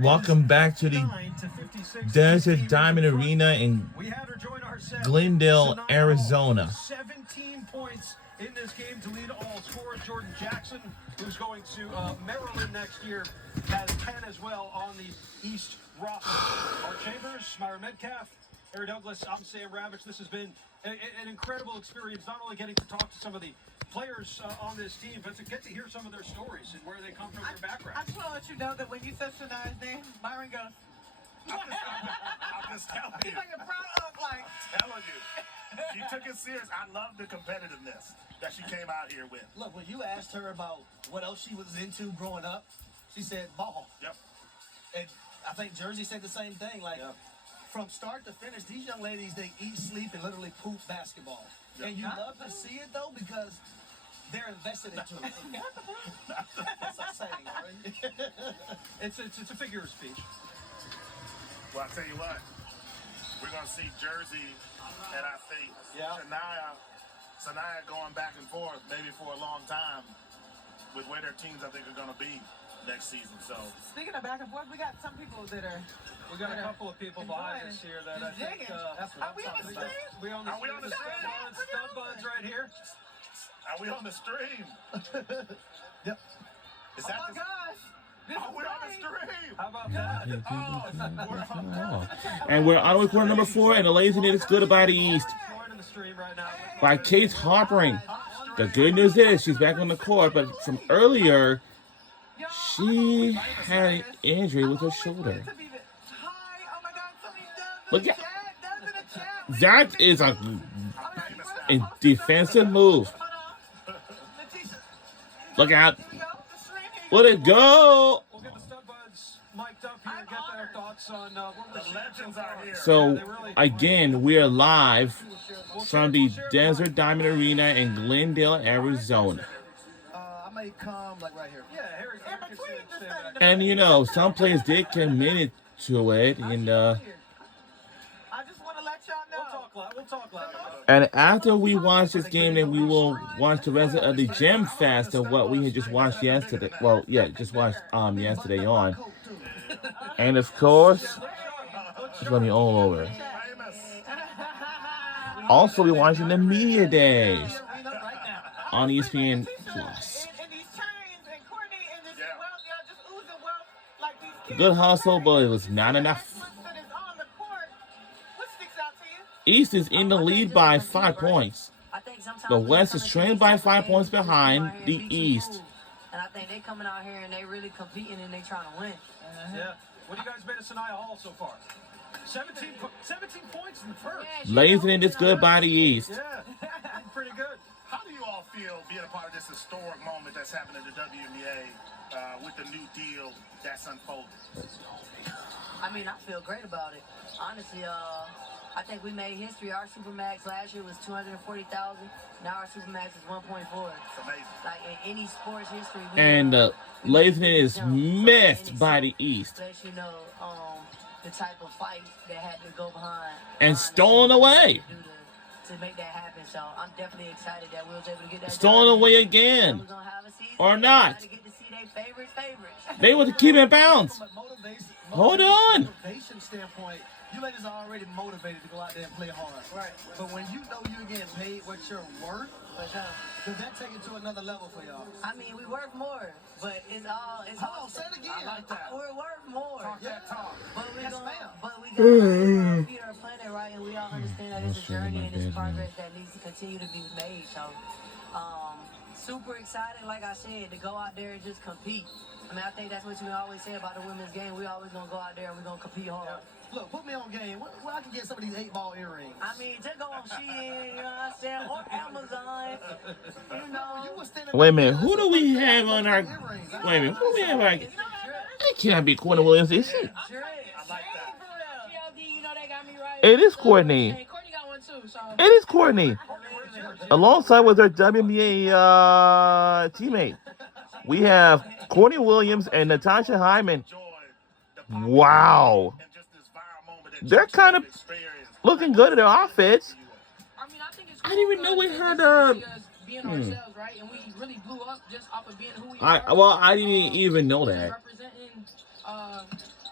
Welcome back to the Desert Diamond Arena in Glendale, Arizona. 17 points in this game to lead all scorers. Jordan Jackson, who's going to Maryland next year, has 10 as well on the East roster. Mark Chambers, Myra Metcalf, Harry Douglas, I'm Sam Ravitch. This has been an incredible experience, not only getting to talk to some of the players on this team, but to get to hear some of their stories and where they come from, their background. I just want to let you know that when you said Shania's name, Myron goes, I'm just telling you. he's like a proud of, like, Telling you. She took it serious. I love the competitiveness that she came out here with. Look, when you asked her about what else she was into growing up, she said ball. Yep. And I think Jersey said the same thing. Like, from start to finish, these young ladies, they eat, sleep, and literally poop basketball. Yep. And you love to see it, though, because they're invested into it. That's a saying, right? It's a figure of speech. Well, I tell you what, we're going to see Jersey and I think Shania going back and forth maybe for a long time with where their teams I think are going to be next season. So speaking of back and forth, we got some people that are. We got a couple of people behind us here that I think. Are we on the stream? We on the Stud Buds right here. Are we on the stream? Yep. Is that oh my gosh. We're on the stream. How about that? And we're on with quarter number 4, and the ladies and it is good about the East by Kate Harpering. The good news is she's back on the court, but from earlier, she had an injury with her shoulder. Look at that is a defensive move. Look out. Let it go. We'll get the Stud Buds mic'd up here and get their thoughts on what the legends are here. So, again, we are live from the Desert Diamond Arena in Glendale, Arizona. I may come, like, right here. Yeah, Harry. And, you know, some players did commit to it, and, I just want to let y'all know. We'll talk loud. And after we watch this game, then we will watch the rest of the Gem Fest of what we had just watched yesterday. Well, yeah, just watched yesterday on. And of course, it's going to be all over. Also, we're watching the Media Days on ESPN Plus. Good hustle, but it was not enough. East is in the lead by 5 points. The West is trailed by 5 points behind the East. And I think they coming out here and they really competing and they trying to win. Yeah. What do you guys made of Shania Hall so far? 17 points in the first. Ladies and it's good by the East. Yeah, pretty good. How do you all feel being a part of this historic moment that's happened in the WNBA with the new deal that's unfolded? I mean, I feel great about it. Honestly, I think we made history. Our Supermax last year was $240,000. Now our Supermax is 1.4. It's amazing. Like in any sports history. And ladies and is missed by the East. Let you know the type of fight that had to go behind. And stolen away. To make that happen. So I'm definitely excited that we was able to get that stolen done. away again. We're gonna have a season or not. To get to see their favorites. They want to keep it balanced. Hold on. Motivation standpoint, you ladies are already motivated to go out there and play hard. Right. But when you know you're getting paid what you're worth, does that take it to another level for y'all? I mean, we work more, but it's all. Hold on, say it again. I like that. We're worth more. Talk that talk. But we Yes, gonna, ma'am. but we gotta feed our planet right, and we all understand that it's a journey and it's progress that needs to continue to be made. So, super excited, like I said, to go out there and just compete. I mean, I think that's what you always say about the women's game. We always gonna go out there and we're gonna compete hard. Look, put me on game. Where I can get some of these 8-ball earrings? I mean, just go on Shein, you know what I'm saying, or Amazon. You know. Wait a minute, who do we have on our? Wait a minute, who do we have on? It can't be Courtney Williams, is it? It is Courtney. It is Courtney. Alongside with her WNBA teammate, we have Courtney Williams and Natasha Hyman. Wow. They're kind of looking good at their outfits. I didn't even know we had being ourselves, right? And we really blew up just off of being who we are. I didn't even know that. Represent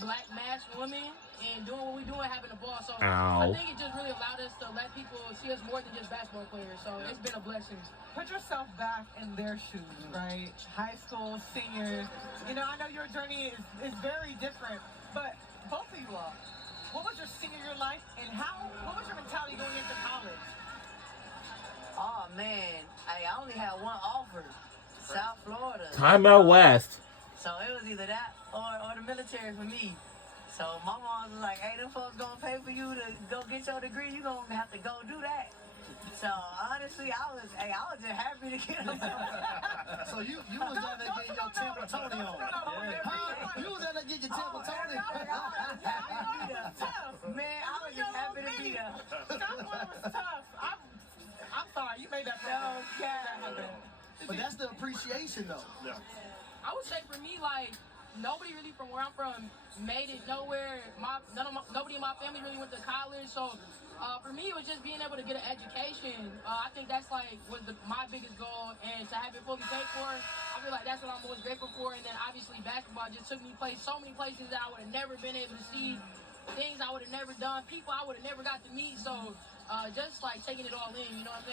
black masked women and doing what we're doing, having the ball. So Ow. I think it just really allowed us to let people see us more than just basketball players. So it's been a blessing. Put yourself back in their shoes, right? High school, senior. You know, I know your journey is very different, but both of you all, what was your senior year like, and what was your mentality going into college? Oh man, I only had one offer, South Florida. Time out west. So it was either that or the military for me. So my mom was like, hey, them folks gonna pay for you to go get your degree, you gonna have to go do that. So honestly, I was just happy to get them. So you was out there getting your Tampa Tony on. Huh? You was out there getting your Tampa Tony. Man, I was just happy to be there. South Florida was tough. I'm sorry, you made that No, problem. But that's the appreciation, though. Yeah. I would say for me, like, nobody really from where I'm from made it nowhere. Nobody in my family really went to college. So for me, it was just being able to get an education. I think that's like was my biggest goal, and to have it fully paid for, I feel like that's what I'm most grateful for. And then obviously basketball just took me so many places that I would have never been able to see, things I would have never done, people I would have never got to meet. So just like taking it all in, you know what I'm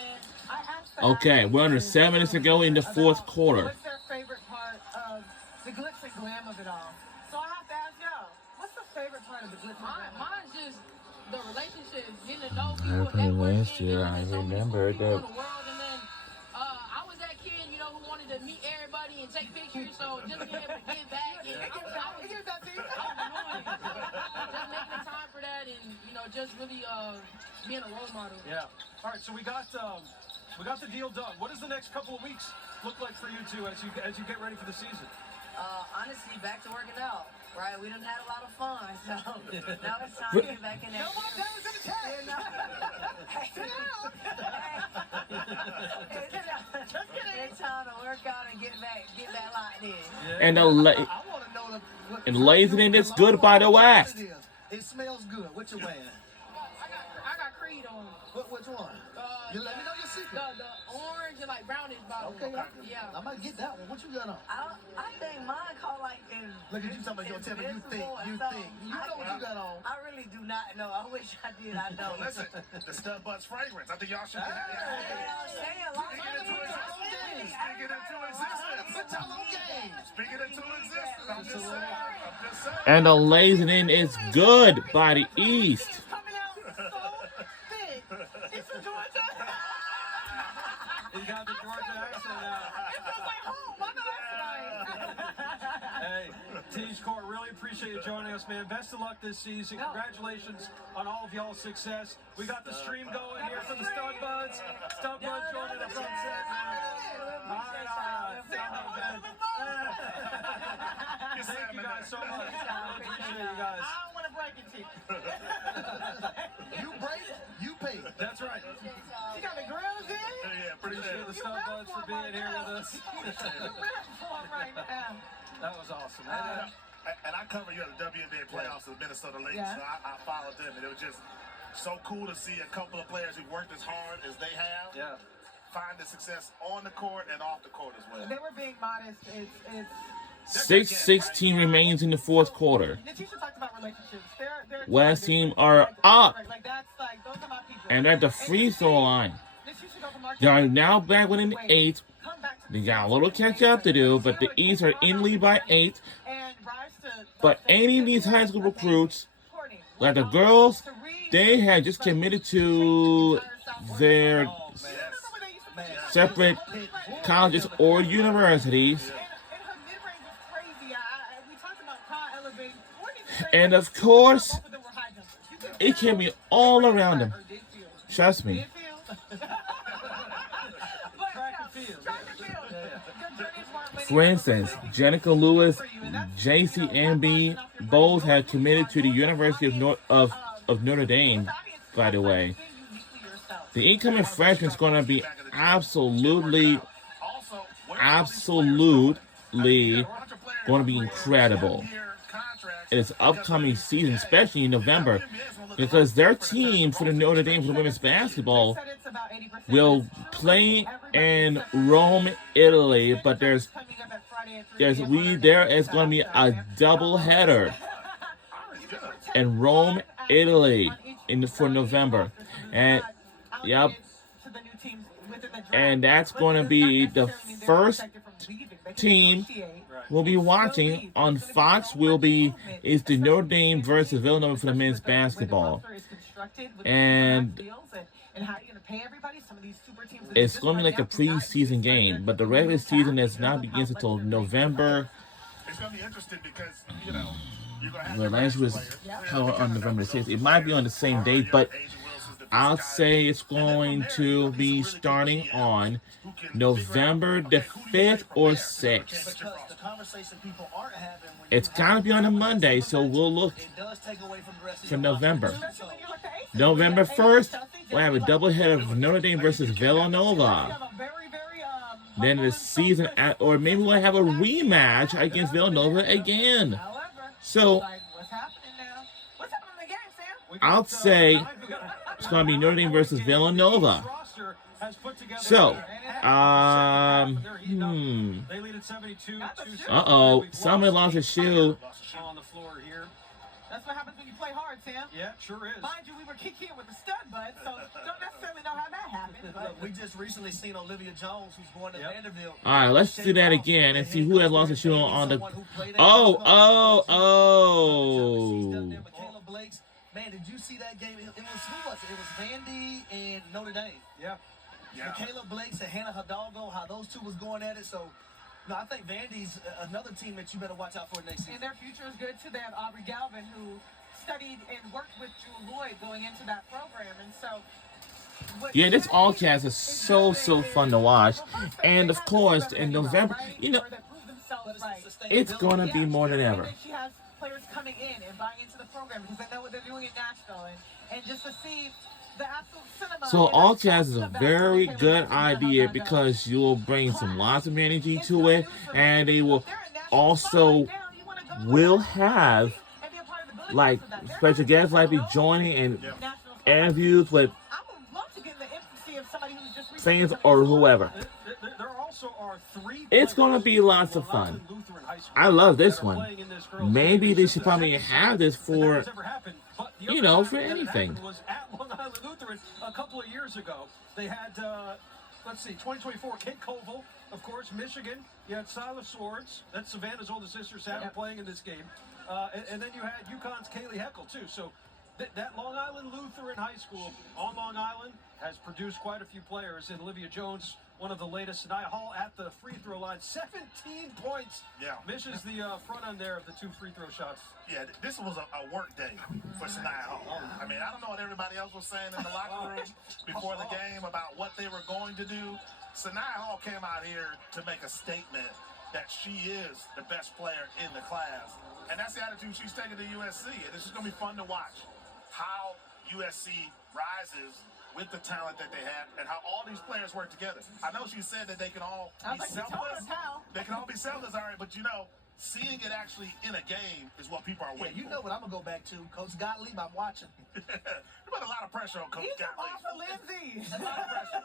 saying? Okay, we're under 7 minutes to go in the fourth quarter. What's their favorite part of the glitz and glam of it all? So I have to ask y'all, what's the favorite part of the glitz and glam? Mine's just the relationships, getting to know I people, played networking, last year. I getting to so many remember people that. in the world. And then I was that kid, you know, who wanted to meet everybody and take pictures. So just being able to give back, and I was annoying. Just making the time for that, and you know, just really being a role model. Yeah. All right, so we got the deal done. What does the next couple of weeks look like for you two as you get ready for the season? Honestly, back to working out. Right, we done had a lot of fun, so now it's time to get back in there. No more devils in the chat. It's time to work out and get back locked in. And I want to know and ladies and it's good by the West. It smells good. What you wearing? I got Creed on. Which one? You let me know your secret. The orange and like brownish bottle. Okay, Yeah. I might get that one. What you got on? I think mine called like Look at you talking about your temper. You think. You know what you got on. I really do not know. I wish I did. I Well, don't. listen, the Stud Buds fragrance. I think y'all should get Speaking into existence. I'm just saying. And the ladies and it's good by the East. Coming out so big. It's from Georgia. You got the Georgia accent now. It feels like home. I know that's right. Hey, Teach Court, really appreciate you joining us, man. Best of luck this season. Congratulations on all of y'all's success. We got the stream going here for the Stud Buds. Stud Buds joining us on set, man. All right. Thank you guys so much. I appreciate you guys. I don't want to break it to you. You break, you pay. That's right. You got the grills in? Yeah, pretty Appreciate sure. the Stud Buds for being here with us. You're ready for it right now. That was awesome. And I covered you at the WNBA playoffs of the Minnesota Lynx, Yeah. so I followed them, and it was just so cool to see a couple of players who worked as hard as they have find the success on the court and off the court as well. They were being modest. It's 6:16 remains in the fourth quarter. Natisha talked about relationships. They're West team are up. Like that's like those are my people. And at the free throw line. Natisha go from our They are now back within the 8. come back to They got a little catch up to do, but the East are in lead by 8. and rise to But any of these high school recruits, like the girls, they had just committed to their separate colleges or universities. And of course, it can be all around them. Trust me. For instance, Jenica Lewis, J.C. Amby, both have committed to the University of Notre Dame, by the way. The incoming freshman is going to be absolutely going to be incredible in its upcoming season, especially in November, because their team for the Notre Dame for the women's basketball will play in Rome, Italy, but there's Friday at 3 Yes, p.m. there is going to be a double header in Rome, Italy, for November, and yep, and that's going to be the first team we'll be watching on Fox. Is the Notre Dame versus Villanova for the men's basketball, and it's going to be like a preseason game, but the regular season does not begin until November. It's going to be interesting because, you know, you're going to have Well, last year was held on November 6th. It might be on the same date, but I'll say it's going to be starting on November the 5th or 6th. Because the conversation people aren't having when It's got to be on a Monday, so we'll look it does take away from the rest of for your November. So, November 1st, we'll have a doubleheader of Notre Dame versus Villanova. Then the season, or maybe we'll have a rematch against Villanova again. So, I'll say it's going to be Notre Dame versus Villanova. So, They lead at 72. uh-oh, somebody lost a shoe. On the floor here. That's what happens when you play hard, Sam. Yeah, sure is. Mind you, we were kicking with the stud bud, so don't necessarily know how that happened. But look, we just recently seen Olivia Jones, who's going to Vanderbilt. All right, let's do that again and see who has lost a shoe on the... She's Oh. done there. Michaela Blakes. Man, did you see that game? It was, who was it? It was Vandy and Notre Dame. Yeah. Michaela Blakes and Hannah Hidalgo, how those two was going at it. So, no, I think Vandy's another team that you better watch out for next season. and their future is good too. They have Aubrey Galvin, who studied and worked with Jewel Lloyd going into that program, and so. Yeah, this all-cast is so fun to watch. And, of course, in November, you know, it's going to be more than ever. She has players coming in and buying into the program because they know what they're doing in Nashville, and just to see the absolute cinema. So all-cast is a very good idea because you'll bring lots of energy to it, and they will also have like special guests like be joining and interviews with fans or whoever. There also are 3 It's gonna be lots of fun. I love this one. Maybe they should probably have this for, you know, for anything. Was at Long Island Lutheran a couple of years ago. They had, let's see, 2024, Kate Koval, of course, Michigan. You had Silas Swords. That's Savannah's older sister, Savannah, playing in this game. And then you had UConn's Kaylee Heckel, too. So that Long Island Lutheran High School on Long Island has produced quite a few players. And Olivia Jones, one of the latest. Sanaya Hall at the free throw line, 17 points. Yeah. Misses the front end there of the 2 free throw shots. Yeah, this was a work day for Sanaya Hall. I mean, I don't know what everybody else was saying in the locker room before the game about what they were going to do. Sanaya Hall came out here to make a statement that she is the best player in the class. And that's the attitude she's taking to USC. And it's just going to be fun to watch how USC rises with the talent that they have and how all these players work together. I know she said that they can all be selfless. They can all be selfless, all right, but you know, seeing it actually in a game is what people are waiting you know what I'm going to go back to. Coach Gottlieb, I'm watching. You put a lot of pressure on Coach Gottlieb. For Lindsay. A lot of pressure.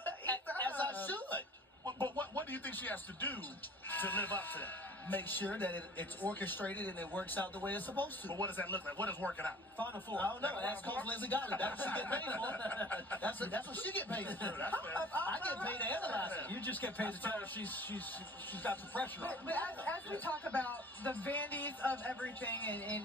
As I should. But what do you think she has to do to live up to that? Make sure that it's orchestrated and it works out the way it's supposed to. But what does that look like? What is working out? Final Four. I don't know. Ask Coach Lindsay Gottlieb. That's what she get paid for. That's what she get paid for. I get paid to analyze it. You just get paid to tell her she's got some pressure on her. But as we talk about the Vandies of everything, and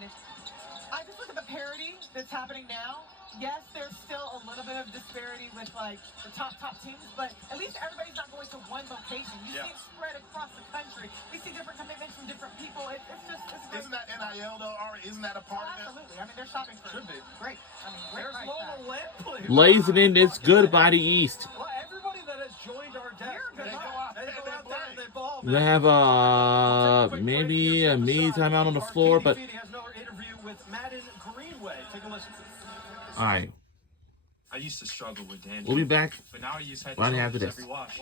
I just look at the parity that's happening now. Yes, there's still a little bit of disparity with like the top teams, but at least everybody's not going to one location. You see it spread across the country. We see different commitments from different people. It's great. Isn't that NIL though, Ari? Isn't that a part of it? Absolutely. I mean, they're shopping for Should be. Great. I mean, great There's price tag. Lola Lampley. Blazing in this good by the East. Well, everybody that has joined our desk, You're they good. go out there and they ball. We have maybe a me timeout on the floor, but Katie has another interview with Madden Greenway. Take a listen. all right, I used to struggle with dandruff, we'll be back but now I use head right and after shoulders this. every wash.